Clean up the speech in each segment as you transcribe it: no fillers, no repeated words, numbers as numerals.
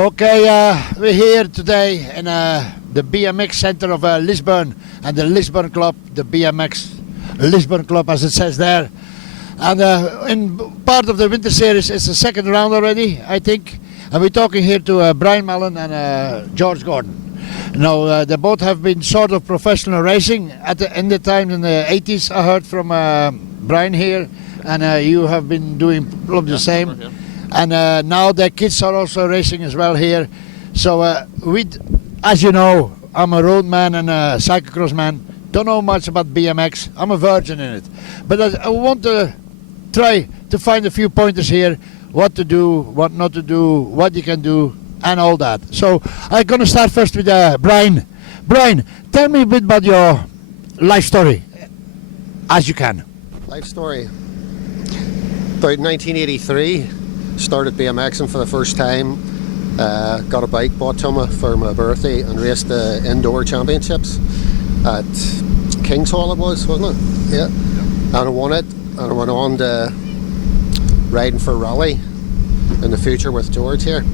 Okay, we're here today in the BMX Centre of Lisburn and the Lisburn Club, the BMX Lisburn Club as it says there. And in part of the winter series, it's the second round already, I think. And we're talking here to Brian Mallon and George Gordon. Now, they both have been sort of professional racing in the time in the 80s. I heard from Brian here, and you have been doing probably the same. And now their kids are also racing as well here. So as you know, I'm a road man and a cyclocross man. Don't know much about BMX. I'm a virgin in it. But I want to try to find a few pointers here. What to do, what not to do, what you can do, and all that. So I'm going to start first with Brian. Brian, tell me a bit about your life story, as you can. Life story. About 1983. Started BMXing for the first time, got a bike bought to me for my birthday and raced the indoor championships at King's Hall it was, wasn't it? Yeah. And I won it, and I went on to riding for Raleigh in the future with George here.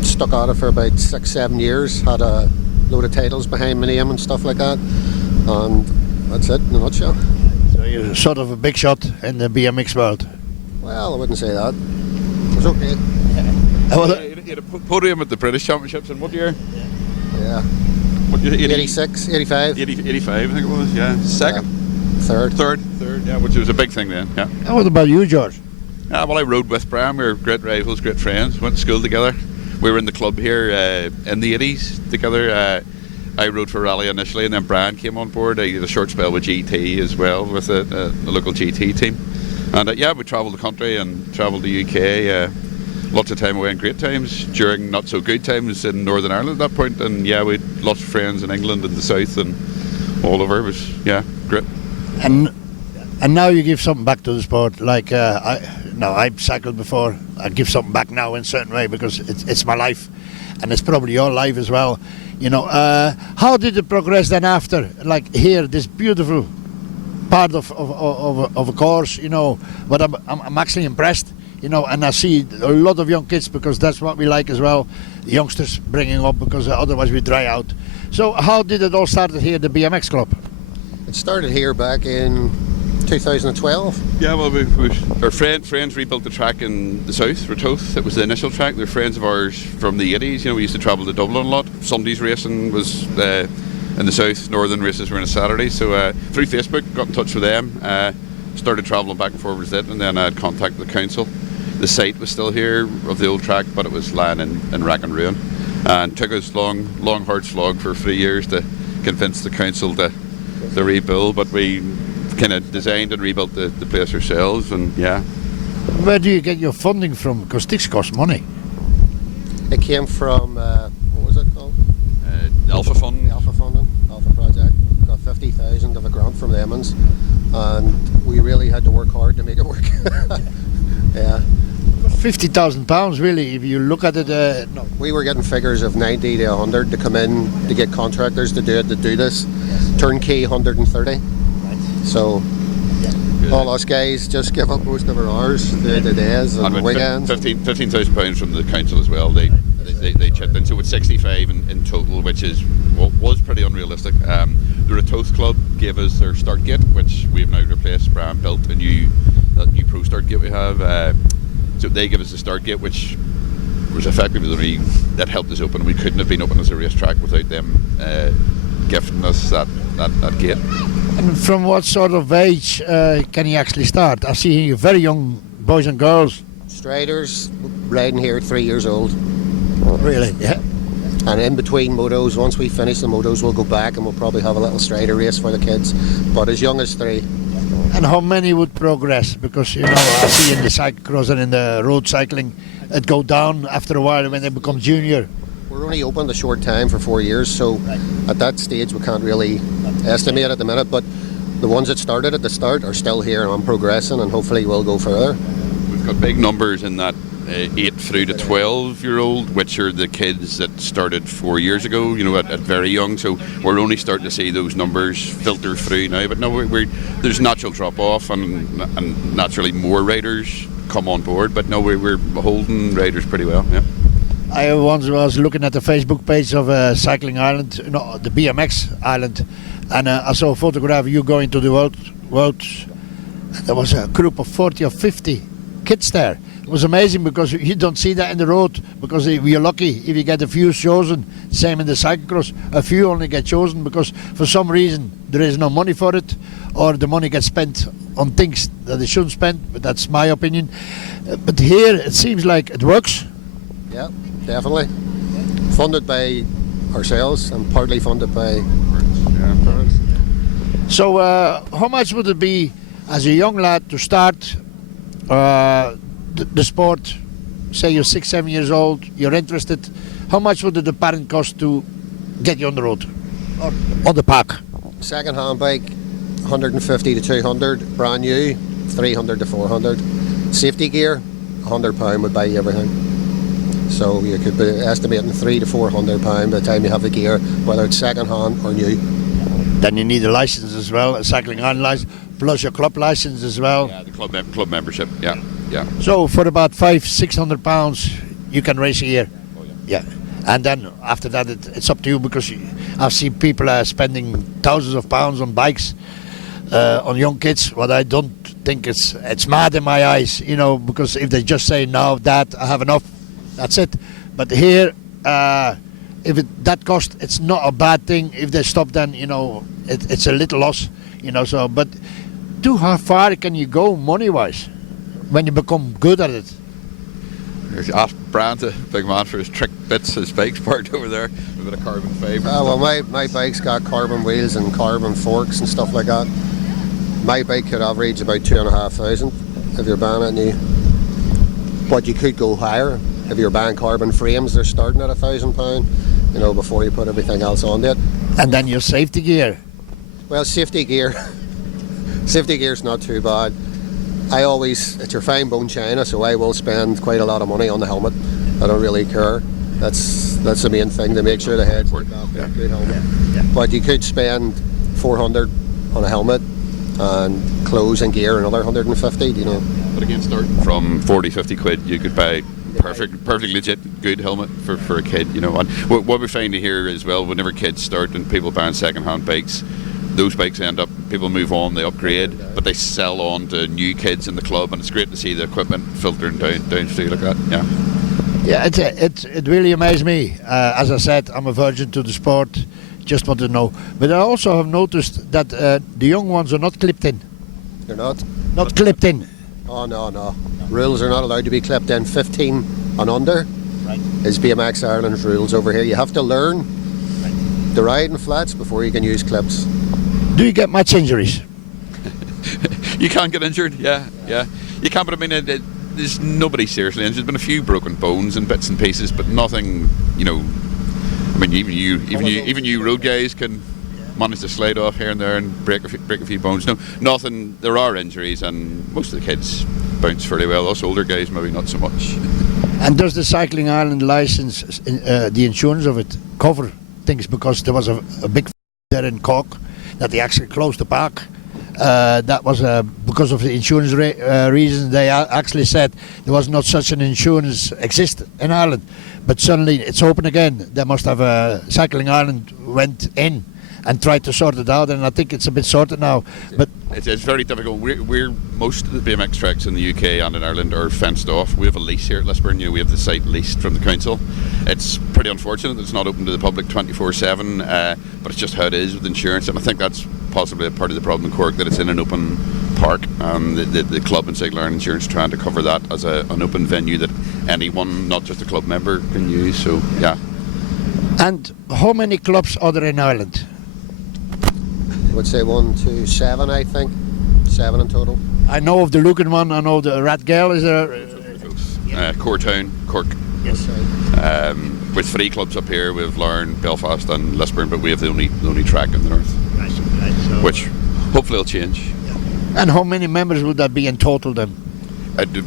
Stuck at it for about 6-7 years, had a load of titles behind my name and stuff like that, and that's it in a nutshell. So you're sort of a big shot in the BMX world. Well, I wouldn't say that. It was okay. You had a podium at the British Championships in what year? Yeah. What year? 86, 85. 85, I think it was, yeah. Second? Third, yeah, which was a big thing then, yeah. And what about you, George? Yeah, well, I rode with Brian. We were great rivals, great friends. Went to school together. We were in the club here in the 80s together. I rode for Raleigh initially, and then Brian came on board. I had a short spell with GT as well, with the local GT team. And yeah, we travelled the country and travelled the UK. Lots of time away and great times during not so good times in Northern Ireland at that point. And yeah, we had lots of friends in England and the south and all over. It was, yeah, great. And now you give something back to the sport. Like I've cycled before. I give something back now in a certain way because it's my life, and it's probably your life as well. You know, how did it progress then after? Like here, this beautiful part of a course, you know, but I'm actually impressed, you know, and I see a lot of young kids because that's what we like as well, the youngsters bringing up because otherwise we dry out. So how did it all start here, the BMX club? It started here back in 2012. Yeah, well, our friends rebuilt the track in the south, Ratoath. It was the initial track. They're friends of ours from the 80s. You know, we used to travel to Dublin a lot. Sundays racing was in the south, northern races were on a Saturday. So through Facebook, got in touch with them, started travelling back and forwards then, and then I had contact with the council. The site was still here of the old track, but it was lying in rack and ruin. And took us long hard slog for 3 years to convince the council to rebuild, but we kind of designed and rebuilt the place ourselves, and yeah. Where do you get your funding from? Because this costs money. It came from, what was it called? Alpha Fund. Alpha Funding, Alpha Project. Got 50,000 of a grant from the Emmons, and we really had to work hard to make it work. Yeah. £50,000 really, if you look at it. No. We were getting figures of 90 to 100 to come in to get contractors to do this. Yes. Turnkey 130. So all us guys just give up most of our hours, the days and the weekends. £15,000 from the council as well. They chipped in, so it's 65 in total, which is what was pretty unrealistic. The Ratoath Club gave us their start gate, which we've now replaced. Brian built that new pro start gate we have. So they give us the start gate, which was effectively the reason that helped us open. We couldn't have been open as a racetrack without them gifting us that gate. And from what sort of age can you actually start? I see you very young boys and girls. Striders riding here at 3 years old. Really? Yeah. And in between motos, once we finish the motos, we'll go back and we'll probably have a little strider race for the kids. But as young as 3. And how many would progress? Because, you know, I see in the cyclocross and in the road cycling, it go down after a while when they become junior. We're only open a short time for 4 years, so at that stage we can't really estimate at the minute, but the ones that started at the start are still here and progressing, and hopefully we'll go further. We've got big numbers in that 8 through to 12-year-old, which are the kids that started 4 years ago, you know, at very young. So we're only starting to see those numbers filter through now. But no, there's natural drop-off and naturally more riders come on board. But no, we're holding riders pretty well, yeah. I once was looking at the Facebook page of Cycling Ireland, the BMX Ireland, and I saw a photograph of you going to the world. There was a group of 40 or 50 kids there. It was amazing because you don't see that in the road, because you're lucky if you get a few chosen. Same in the cyclocross, a few only get chosen because for some reason there is no money for it, or the money gets spent on things that they shouldn't spend, but that's my opinion. But here it seems like it works. Yeah, definitely. Funded by ourselves and partly funded by parents. So how much would it be as a young lad to start the sport? Say you're 6-7 years old, you're interested. How much would the parent cost to get you on the road or on the park? Second hand bike, 150 to 200. Brand new, 300 to 400. Safety gear, £100 would buy you everything. So you could be estimating £300 to £400 by the time you have the gear, whether it's second hand or new. Then you need a license as well, a cycling on license, plus your club license as well. Yeah, the club membership. Yeah. So for about £500-600, you can race a year. Oh, yeah. And then after that, it's up to you, because I've seen people spending thousands of pounds on bikes, on young kids. What I don't think it's mad in my eyes, because if they just say, no, Dad, I have enough, that's it. But here, if that cost, it's not a bad thing. If they stop, then it's a little loss, So, but how far can you go money-wise when you become good at it? Ask Brand, a big man, for his trick bits, his bike's parked over there, a bit of carbon fibre. Well, my bike's got carbon wheels and carbon forks and stuff like that. My bike could average about 2,500 if you're buying it new. But you could go higher if you're buying carbon frames. They're starting at £1,000, before you put everything else on it. And then your safety gear. Well, safety gear's not too bad. It's your fine bone china, so I will spend quite a lot of money on the helmet. I don't really care. That's the main thing, to make sure the head's got a good helmet. Yeah. But you could spend 400 on a helmet, and clothes and gear another 150. But again, starting from 40-50 quid, you could buy perfectly legit good helmet for a kid. And what we find here as well, whenever kids start and people buying second-hand bikes, those bikes end up, people move on, they upgrade, but they sell on to new kids in the club, and it's great to see the equipment filtering down through like that. Yeah, it really amazed me. As I said, I'm a virgin to the sport, just want to know. But I also have noticed that the young ones are not clipped in. They're not? Not clipped in. Oh, no. Rules are not allowed to be clipped in. 15 and under is BMX Ireland's rules over here. You have to learn to ride in flats before you can use clips. Do you get much injuries? You can get injured, yeah. You can, but I mean, there's nobody seriously injured. There's been a few broken bones and bits and pieces, but nothing, I mean, even you road guys can manage to slide off here and there and break a few bones. No, nothing. There are injuries, and most of the kids bounce fairly well. Us older guys, maybe not so much. And does the Cycling Ireland license, the insurance of it, cover things? Because there was a big there in Cork that they actually closed the park. That was because of the insurance reasons. They actually said there was not such an insurance exist in Ireland, but suddenly it's open again. They must have Cycling Ireland went in and tried to sort it out, and I think it's a bit sorted now. But it's very difficult. We're most of the BMX tracks in the UK and in Ireland are fenced off. We have a lease here at Lisburn. We have the site leased from the council. It's pretty unfortunate that it's not open to the public 24/7, but it's just how it is with insurance, and I think that's possibly a part of the problem in Cork, that it's in an open park. The club and Cycling Ireland Insurance trying to cover that as an open venue that anyone, not just a club member, can use. So yeah. And how many clubs are there in Ireland? I would say 1, 2, 7, I think. 7 in total. I know of the Lucan one. I know the Rat Girl is there. Cortown, Cork. Yes. With 3 clubs up here, we have Larne, Belfast and Lisburn, but we have the only track in the north. Right. So which hopefully will change. Yeah. And how many members would that be in total then?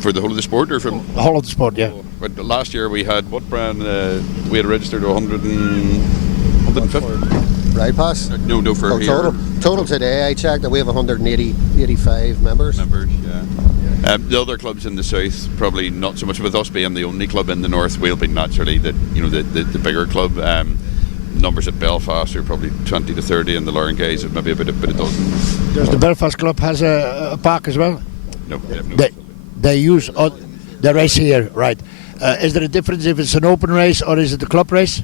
For the whole of the sport, or from the whole of the sport? Yeah. But last year we had what brand? We had registered 150. Ride pass? No, for here. Total today I checked that we have 85 members. Yeah. The other clubs in the south probably not so much. With us being the only club in the north, we'll be naturally the bigger club. Numbers at Belfast are probably 20 to 30, and the Larraguys maybe about a dozen. Does the Belfast club has a park as well? No, they have no. They use the race here, right? Is there a difference if it's an open race or is it a club race?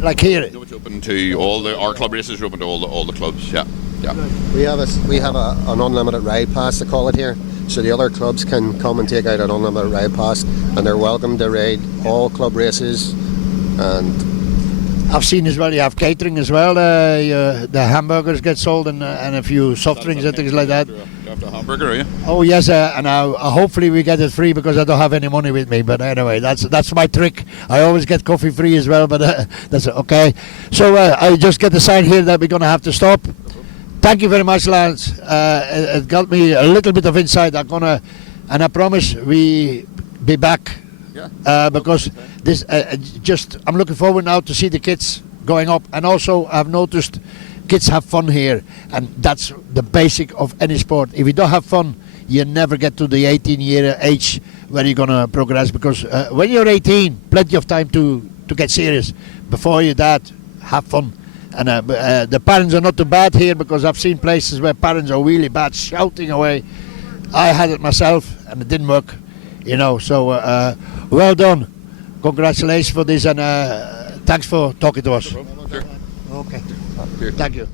Like here? No, it's open to our club races are open to all the clubs. Yeah. We have an unlimited ride pass, they call it here. So the other clubs can come and take out an unlimited ride pass, and they're welcome to ride all club races. And I've seen as well, you have catering as well. The hamburgers get sold and a few soft drinks and things like that. After a hamburger, are you? Oh yes, and hopefully we get it free because I don't have any money with me. But anyway, that's my trick. I always get coffee free as well. But that's okay. So I just get the sign here that we're gonna have to stop. Thank you very much, lads. It got me a little bit of insight. And I promise we be back. Yeah. Because this I'm looking forward now to see the kids going up, and also I've noticed kids have fun here, and that's the basic of any sport. If you don't have fun, you never get to the 18-year age where you're gonna progress, because when you're 18, plenty of time to get serious. Before you that, have fun. And the parents are not too bad here, because I've seen places where parents are really bad, shouting away. I had it myself and it didn't work, so well done, congratulations for this, and thanks for talking to us. Sure. Okay, Sure. thank you.